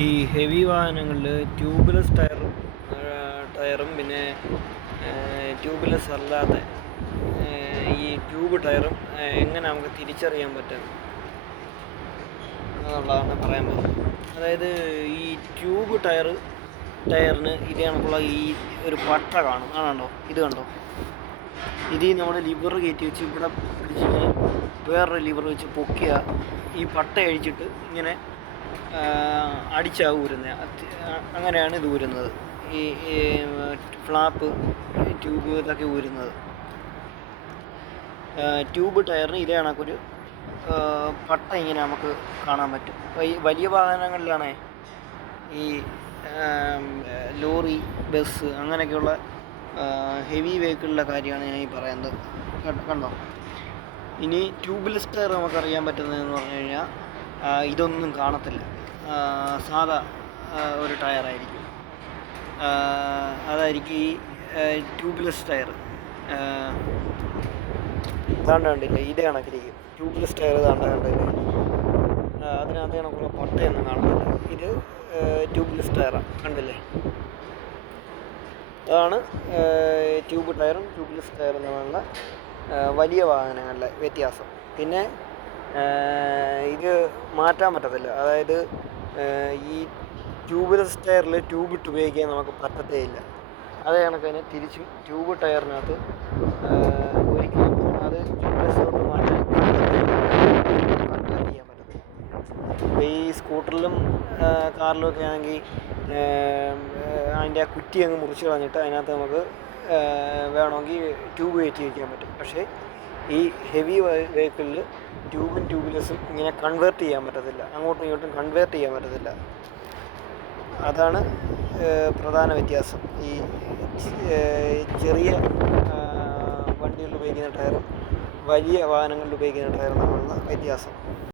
ഈ ഹെവി വാഹനങ്ങളിൽ ടയറും പിന്നെ ട്യൂബ്ലെസ് അല്ലാത്ത ഈ ട്യൂബ് ടയറും എങ്ങനെ നമുക്ക് തിരിച്ചറിയാൻ പറ്റും എന്നുള്ളതാണ് പറയാൻ പറ്റുന്നത്. അതായത് ഈ ട്യൂബ് ടയറിന് ഇതേ കണക്കുള്ള ഈ ഒരു പട്ട കാണും, ആണോ ഇത് കണ്ടോ? ഇതിൽ നമ്മൾ ലിവർ കയറ്റി വെച്ച് ഇവിടെ പിടിച്ചിങ്ങനെ വേറൊരു ലിവർ വെച്ച് പൊക്കിയ ഈ പട്ട അഴിച്ചിട്ട് ഇങ്ങനെ അടിച്ചാണ് ഊരുന്നത്. അങ്ങനെയാണ് ഇത് ഊരുന്നത്, ഈ ഫ്ലാപ്പ് ട്യൂബ് ഇതൊക്കെ ഊരുന്നത്. ട്യൂബ് ടയറിന് ഇതേ കണക്കൊരു പട്ട ഇങ്ങനെ നമുക്ക് കാണാൻ പറ്റും. വലിയ വാഹനങ്ങളിലാണ് ഈ ലോറി, ബസ് അങ്ങനെയൊക്കെയുള്ള ഹെവി വെഹിക്കിളിൻ്റെ കാര്യമാണ് ഞാൻ ഈ പറയുന്നത്. കണ്ടോ? ഇനി ട്യൂബ്ലെസ് ടയർ നമുക്കറിയാൻ പറ്റുന്നതെന്ന് പറഞ്ഞു കഴിഞ്ഞാൽ ഇതൊന്നും കാണത്തില്ല, സാധാ ഒരു ടയറായിരിക്കും. അതായിരിക്കും ഈ ട്യൂബ്ലെസ് ടയർ. താണ്ട കണ്ടില്ലേ, ഇതേ കണക്കിരിക്കും ട്യൂബ്ലെസ് ടയർ. താണ്ട കണ്ടില്ലേ, അതിനകത്ത് കണക്കുള്ള പട്ടയൊന്നും കാണുന്നില്ല. ഇത് ട്യൂബ്ലെസ് ടയറാണ്, കണ്ടില്ലേ? അതാണ് ട്യൂബ് ടയറും ട്യൂബ്ലെസ് ടയറും തമ്മിലുള്ള വലിയ വാഹനങ്ങളുടെ വ്യത്യാസം. പിന്നെ ഇത് മാറ്റാൻ പറ്റത്തില്ല. അതായത് ഈ ട്യൂബ്ലെസ് ടയറിൽ ട്യൂബ് ഇട്ട് ഉപയോഗിക്കാൻ നമുക്ക് പറ്റത്തേ ഇല്ല. അതേ കണക്ക് തന്നെ തിരിച്ചും ട്യൂബ് ടയറിനകത്ത് ഒരിക്കലും അത് ട്യൂബ്ലെസ്സിലോട്ട് മാറ്റാൻ ചെയ്യാൻ പറ്റത്തില്ല. ഇപ്പോൾ ഈ സ്കൂട്ടറിലും കാറിലും ഒക്കെ ആണെങ്കിൽ അതിൻ്റെ ആ കുറ്റി അങ്ങ് മുറിച്ച് കളഞ്ഞിട്ട് അതിനകത്ത് നമുക്ക് വേണമെങ്കിൽ ട്യൂബ് കയറ്റി വയ്ക്കാൻ പറ്റും. പക്ഷേ ഈ ഹെവി വെഹിക്കിളിൽ ട്യൂബും ട്യൂബ്ലെസ്സും ഇങ്ങനെ കൺവേർട്ട് ചെയ്യാൻ പറ്റത്തില്ല, അങ്ങോട്ടും ഇങ്ങോട്ടും കൺവേർട്ട് ചെയ്യാൻ പറ്റത്തില്ല. അതാണ് പ്രധാന വ്യത്യാസം. ഈ ചെറിയ വണ്ടികളിൽ ഉപയോഗിക്കുന്ന ടയറും വലിയ വാഹനങ്ങളിൽ ഉപയോഗിക്കുന്ന ടയറും തമ്മിലുള്ള വ്യത്യാസം.